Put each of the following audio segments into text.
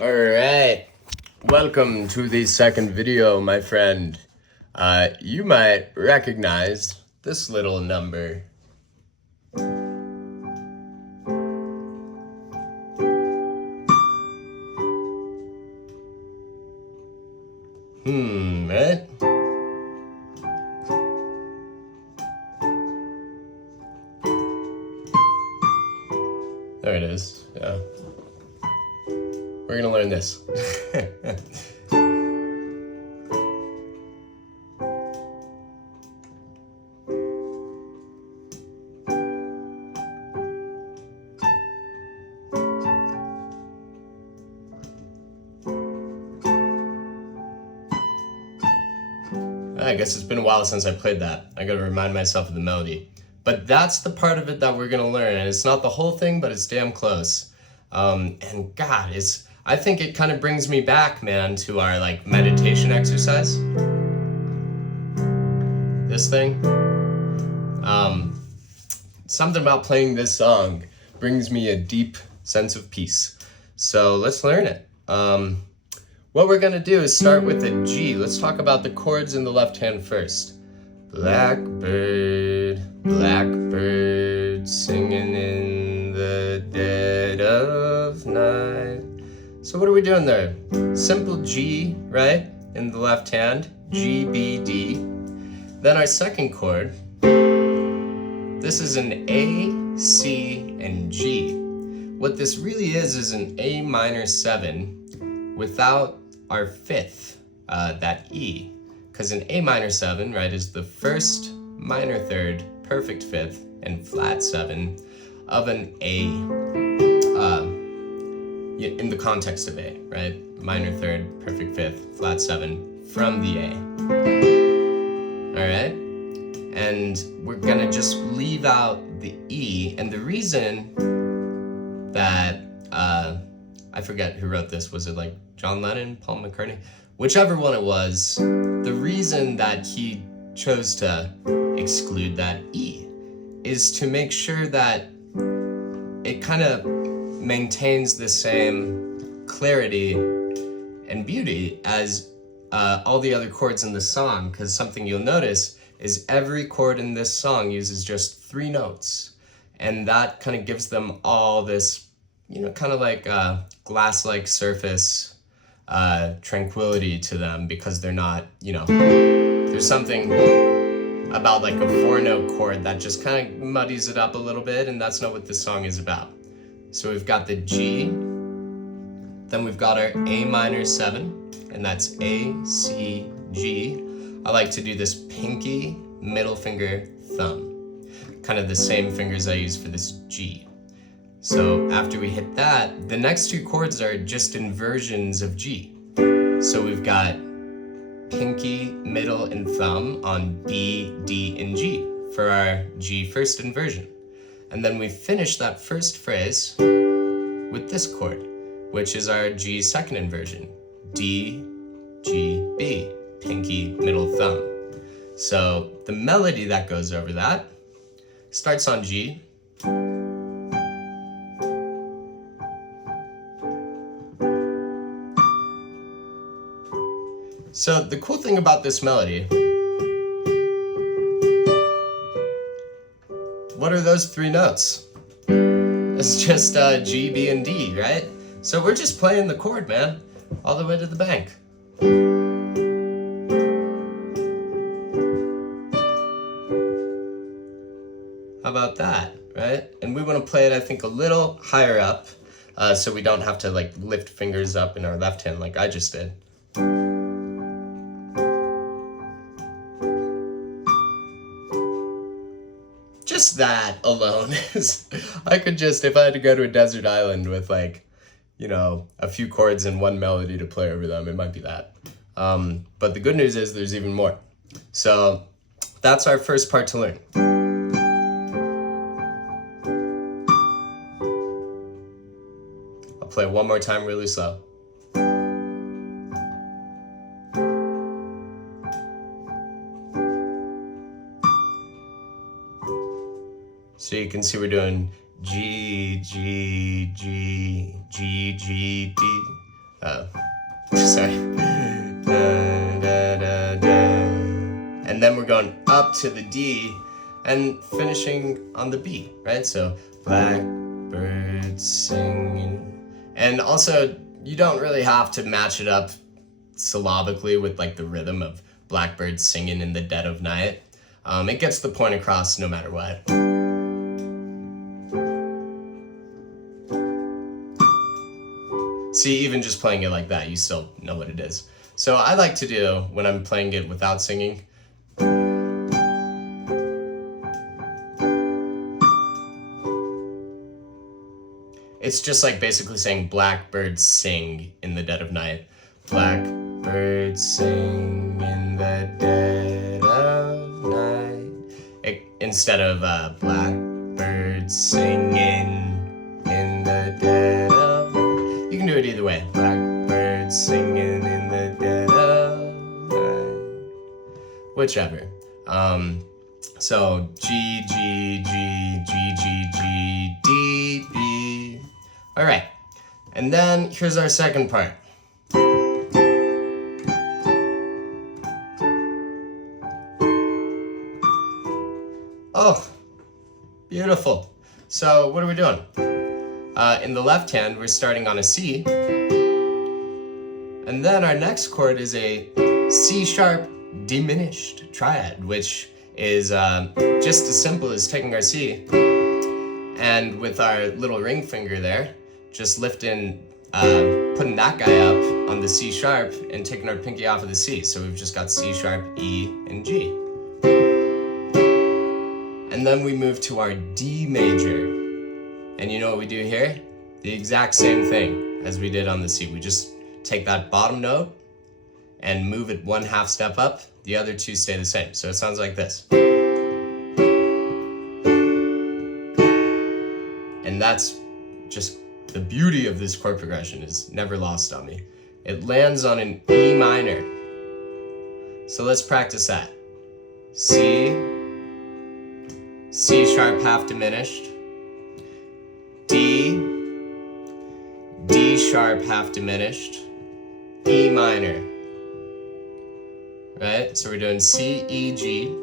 All right, welcome to the second video, my friend. You might recognize this little number. Right? There it is, yeah. We're gonna learn this. I guess it's been a while since I played that. I gotta remind myself of the melody. But that's the part of it that we're gonna learn, and it's not the whole thing, but it's damn close. And God, I think it kind of brings me back, man, to our meditation exercise. This thing. Something about playing this song brings me a deep sense of peace. So let's learn it. What we're gonna do is start with a G. Let's talk about the chords in the left hand first. Blackbird, blackbird, singing in the dead of night. So what are we doing there? Simple G, right? In the left hand, G, B, D. Then our second chord, this is an A, C, and G. What this really is an A minor 7 without our fifth, that E. Because an A minor 7, right, is the first minor third, perfect fifth, and flat 7 of an A, in the context of A, right? Minor third, perfect fifth, flat 7 from the A. All right? And we're gonna just leave out the E, and the reason that, I forget who wrote this, was it John Lennon, Paul McCartney? Whichever one it was, the reason that he chose to exclude that E is to make sure that it kind of maintains the same clarity and beauty as all the other chords in the song, because something you'll notice is every chord in this song uses just 3 notes, and that kind of gives them all this, kind of like a glass-like surface tranquility to them, because they're not, there's something about a 4-note chord that just kind of muddies it up a little bit, and that's not what this song is about. So we've got the G, then we've got our A minor 7, and that's A, C, G. I like to do this pinky, middle finger, thumb. Kind of the same fingers I use for this G. So after we hit that, the next 2 chords are just inversions of G. So we've got pinky, middle, and thumb on B, D, and G for our G first inversion. And then we finish that first phrase with this chord, which is our G second inversion. D, G, B, pinky, middle, thumb. So the melody that goes over that starts on G. So the cool thing about this melody, what are those 3 notes? It's just G, B, and D, right? So we're just playing the chord, man, all the way to the bank. How about that, right? And we want to play it, I think, a little higher up, so we don't have to lift fingers up in our left hand like I just did. Just that alone is, I could just, if I had to go to a desert island with a few chords and 1 melody to play over them, it might be that. But the good news is there's even more. So that's our first part to learn. I'll play one more time really slow. So you can see we're doing G, G, G, G, G, D, Sorry. And then we're going up to the D and finishing on the B, right? So blackbird singing. And also, you don't really have to match it up syllabically with like the rhythm of blackbird singing in the dead of night. It gets the point across no matter what. See, even just playing it like that, you still know what it is. So I like to do, when I'm playing it without singing, it's just like basically saying blackbird sing in the dead of night. Blackbird sing in the dead of night. Instead of blackbird singing in the dead of night. You can do it either way. Blackbird singing in the dead of night. Whichever. So G, G, G, G, G, G, D, B. All right. And then here's our second part. Oh, beautiful. So what are we doing? In the left hand, we're starting on a C. And then our next chord is a C sharp diminished triad, which is just as simple as taking our C and with our little ring finger there, just lifting, putting that guy up on the C sharp and taking our pinky off of the C. So we've just got C sharp, E, and G. And then we move to our D major. And you know what we do here? The exact same thing as we did on the C. We just take that bottom note and move it 1/2 step up. The other two stay the same. So it sounds like this. And that's just the beauty of this chord progression is never lost on me. It lands on an E minor. So let's practice that. C, C sharp half diminished, D, D sharp half diminished, E minor. Right? So we're doing C, E, G,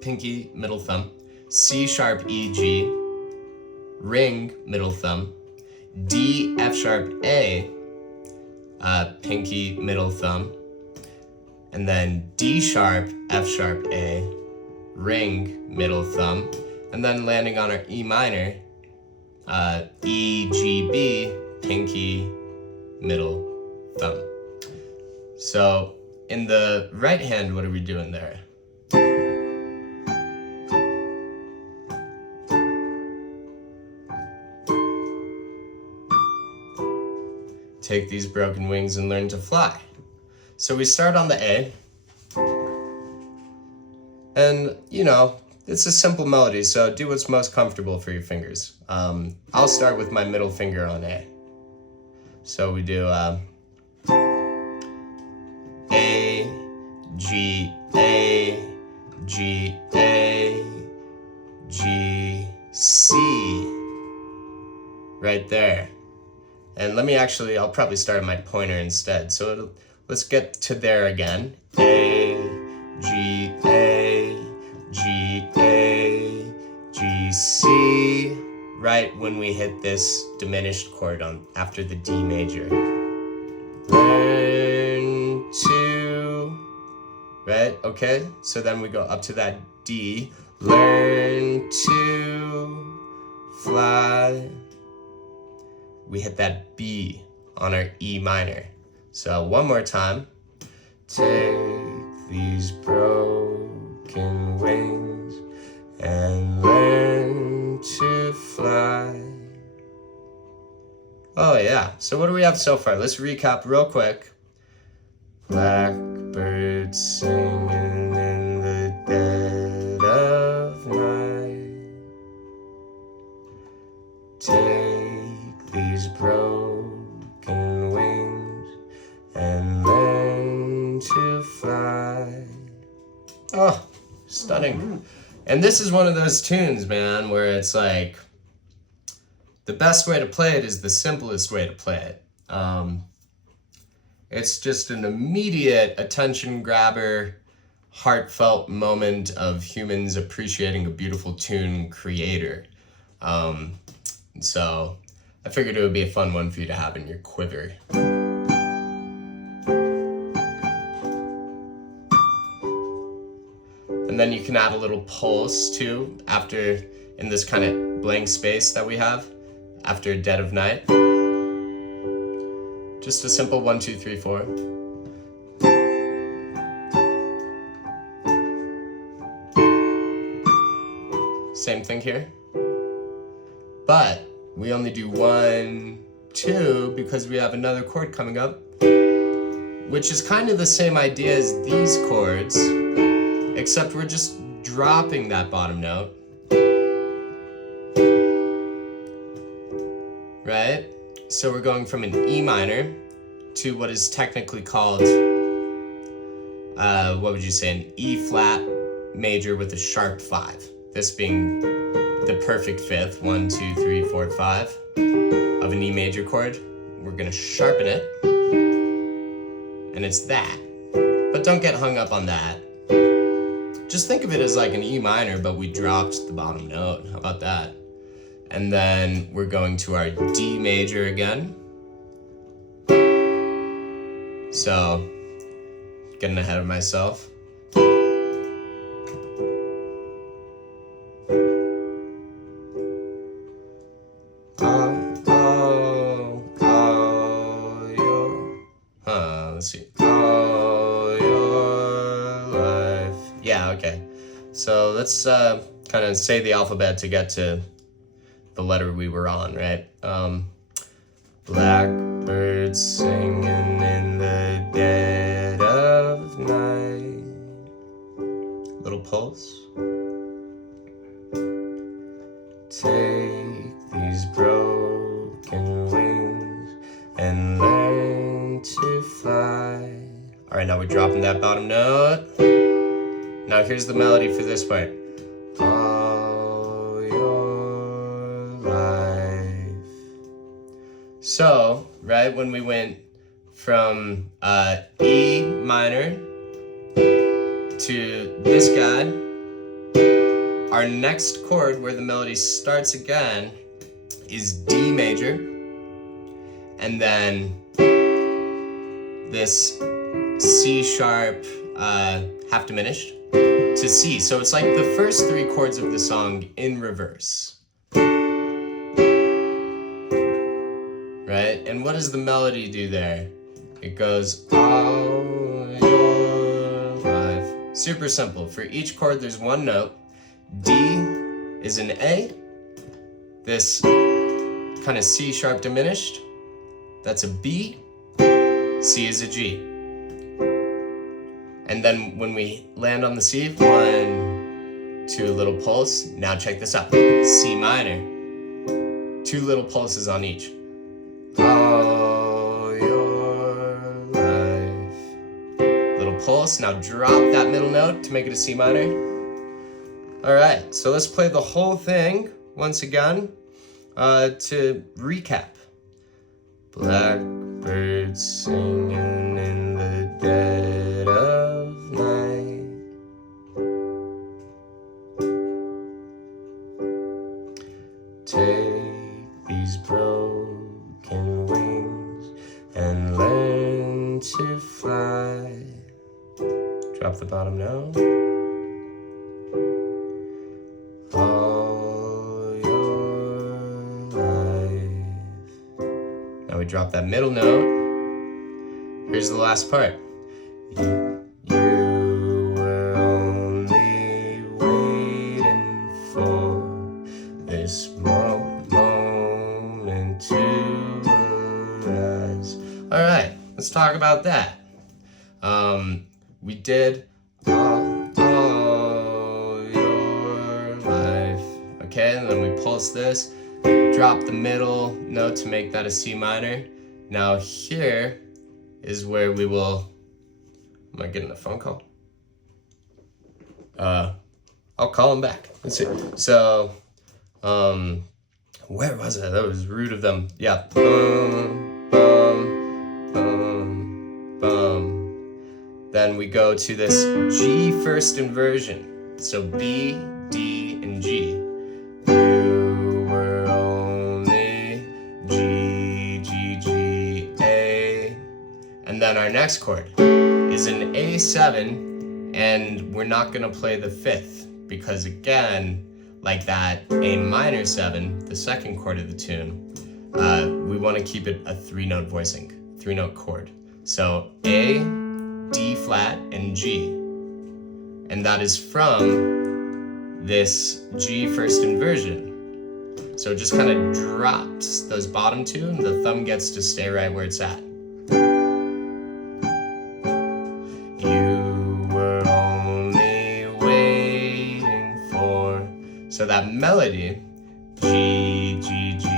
pinky, middle thumb, C sharp, E, G, ring, middle thumb, D, F sharp, A, pinky, middle thumb, and then D sharp, F sharp, A, ring, middle thumb, and then landing on our E minor, E, G, B, pinky, middle thumb. So in the right hand, what are we doing there? Take these broken wings and learn to fly. So we start on the A. And, you know, it's a simple melody, so do what's most comfortable for your fingers. I'll start with my middle finger on A. So we do A, G, A, G, A, G, C. Right there. And let me actually, I'll probably start my pointer instead. So let's get to there again. A, G, A, G, A, G, C. Right when we hit this diminished chord on after the D major. Learn to, right? Okay, so then we go up to that D. Learn to fly. We hit that B on our E minor. So one more time. Take these broken wings and learn to fly. Oh yeah, so what do we have so far? Let's recap real quick. Blackbird singing in the dead of night. Take these broken wings and learn to fly. Oh, stunning. And this is one of those tunes, man, where it's like, the best way to play it is the simplest way to play it. It's just an immediate attention grabber, heartfelt moment of humans appreciating a beautiful tune creator. So I figured it would be a fun one for you to have in your quiver. And then you can add a little pulse too after, in this kind of blank space that we have after dead of night. Just a simple 1, 2, 3, 4. Same thing here. But we only do 1, 2 because we have another chord coming up, which is kind of the same idea as these chords, except we're just dropping that bottom note. Right? So we're going from an E minor to what is technically called, what would you say, an E flat major with a sharp 5. This being the perfect fifth, 1, 2, 3, 4, 5 of an E major chord. We're gonna sharpen it, and it's that. But don't get hung up on that. Just think of it as like an E minor, but we dropped the bottom note. How about that? And then we're going to our D major again. So, getting ahead of myself. Let's see. All your life. Yeah, okay. So let's kind of say the alphabet to get to the letter we were on, right? Blackbird singing in the dead of night. Little pulse. Take these broken wings and learn to fly. All right, now we're dropping that bottom note. Now here's the melody for this part. All your life. So, right, when we went from E minor to this guy, our next chord where the melody starts again is D major, and then this C sharp half diminished to C. So it's like the first 3 chords of the song in reverse. Right? And what does the melody do there? It goes all your life. Super simple. For each chord there's 1 note. D is an A. This kind of C sharp diminished, that's a B. C is a G. And then when we land on the C, 1, 2 little pulse. Now check this out. C minor. 2 little pulses on each. All your life. Little pulse. Now drop that middle note to make it a C minor. All right, so let's play the whole thing once again to recap. Blackbird singing in the dead of night. Take these broken wings and learn to fly. Drop the bottom note. All your life. Now we drop that middle note. Here's the last part. You were only waiting for this moment to arise. All right, let's talk about that. We did all your life. Okay, and then we pulse this, drop the middle note to make that a C minor. Now here is where we will, am I getting a phone call? I'll call him back. Let's see. So, where was I? That was rude of them. Yeah. then we go to this G first inversion. So B, D, and G. You were only G, G, G, A. And then our next chord is an A7, and we're not gonna play the fifth because again, like that A minor 7, the second chord of the tune, we wanna keep it a 3-note voicing, 3-note chord. So A, D flat, and G. And that is from this G first inversion. So it just kind of drops those bottom two and the thumb gets to stay right where it's at. You were only waiting for. So that melody, G, G, G,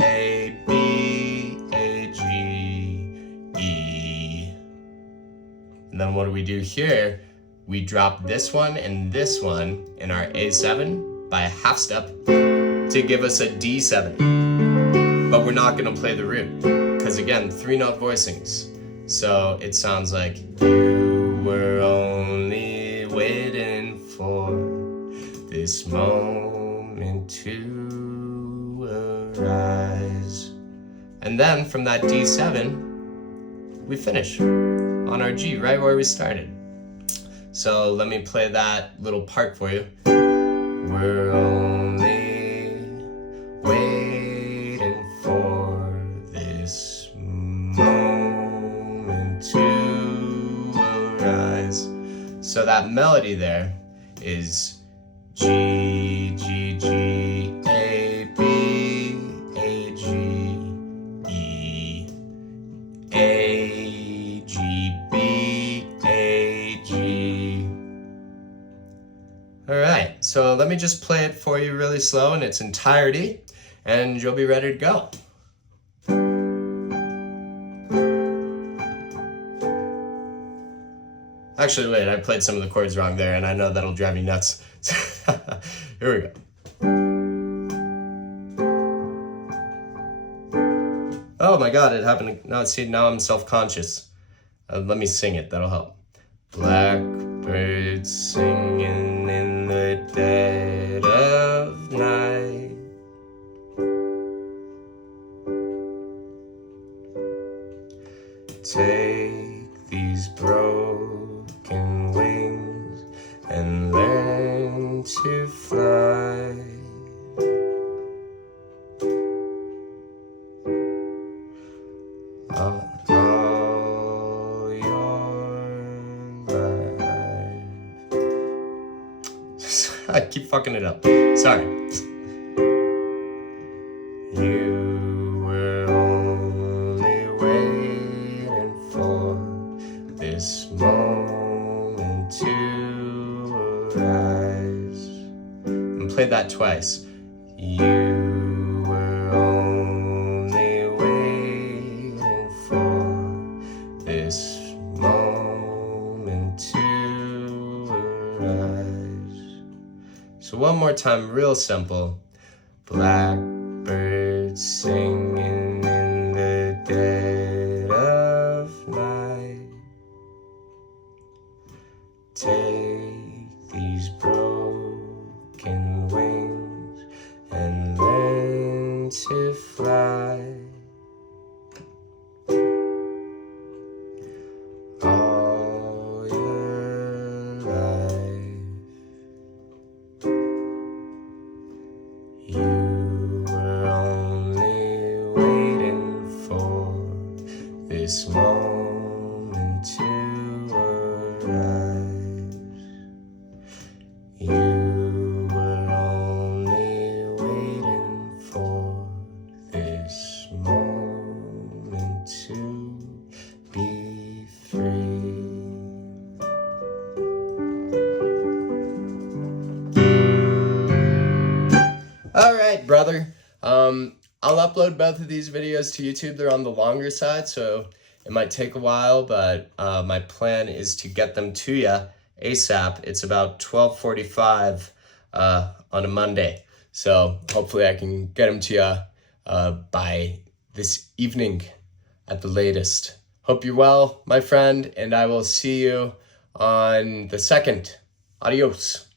A, B, A, G, E. And then what do we do here? We drop this one and this one in our A7 by a half step to give us a D7. But we're not gonna play the root, because again, 3-note voicings. So it sounds like you were only waiting for this moment to arise. And then from that D7, we finish on our G, right where we started. So let me play that little part for you. We're only waiting for this moment to arise. So that melody there is G, G, G, A, B, A, G, E, A, G, B, A, G. All right, so let me just play it for you really slow in its entirety, and you'll be ready to go. Actually, wait, I played some of the chords wrong there, and I know that'll drive you nuts. Here we go. Oh my God, it happened. No, see, now I'm self-conscious. Let me sing it, that'll help. Blackbird singing in the dead of night. Take these broken wings and learn to fly. All your life. I keep fucking it up. Sorry. You were only waiting for this moment to arise. And play that twice. You were only waiting for this moment to arise. So one more time, real simple. Blackbird singing in the dead of night. Take these broken wings and learn to fly. All your life, you were only waiting for this moment to arise. You were only waiting for this moment to be free. All right, brother. I'll upload both of these videos to YouTube. They're on the longer side, so it might take a while, but my plan is to get them to you ASAP. It's about 12:45 on a Monday, so hopefully I can get them to you by this evening at the latest. Hope you're well, my friend, and I will see you on the 2nd. Adios.